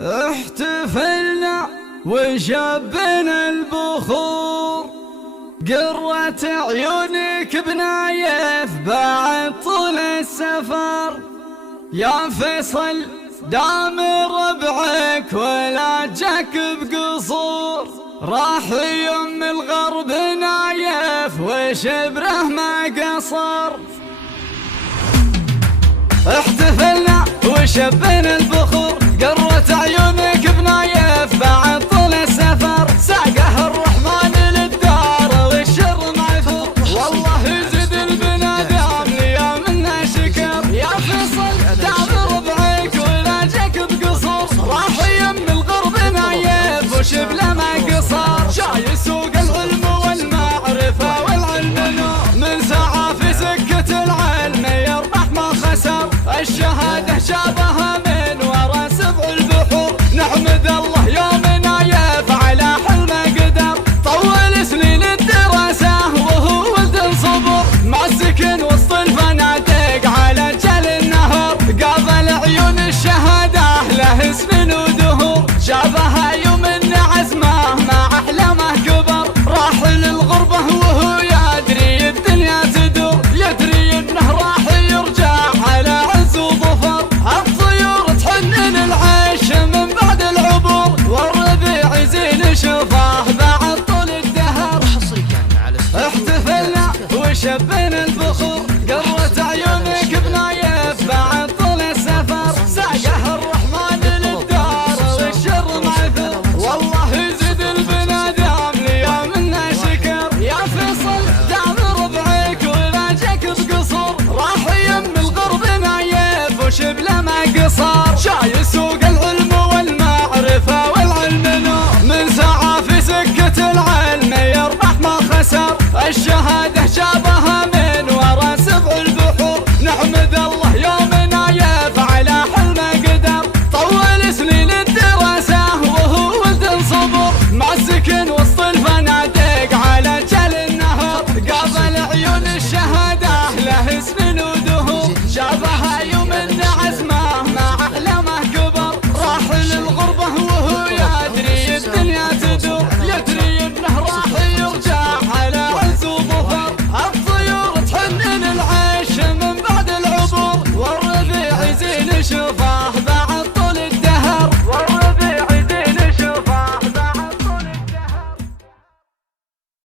احتفلنا وشبنا البخور، قرة عيونك بنايف بعد طول السفر. يا فيصل دام ربعك ولا جاك بقصور، راح يم الغرب نايف وشبره ما قصر. احتفلنا وشبنا البخور، قرة عيونك بنايف بعد طول السفر. ساقه الرحمن للدار والشر معثور، والله يزيد البنادم ليا منا شكر. يا فيصل دام ربعك ولا جاك بقصور، راح يم الغرب نايف وشبله ما قصر. جاي سوق العلم والمعرفة والعلم نور، من سعى في سكة العلم يربح ما خسر. الشهادة شابها من ورا سبع البحور، نحمد الله يوم نايف على حلمه قدر. طول سنين الدراسة وهو ولد صبر، مع السكن وسط الفنادق على جل النهر. قابل عيون الشهادة له سنين ودهور، شافها يوم ان عزمه مع احلامه كبر. راح للغربة وهو يدري الدنيا تدور، يدري انه راح يرجع على عز وظفر. الطيور تحنن العيش من بعد العبور، والربيع يزين شفاه بعد طول الدهر. احتفلنا وشبنا البخور، قرة عيونك بنايف بعد طول السفر. ساقه الرحمن للدار والشر معثور، والله يزيد البنادم ليا منا شكر. يا فيصل دام ربعك ولا جاك بقصور، راح يم الغرب نايف وشبله ما قصر. جاي سوق العلم والمعرفة والعلم نور، من سعى في سكة العلم يربح ما خسر. الشهادة شابها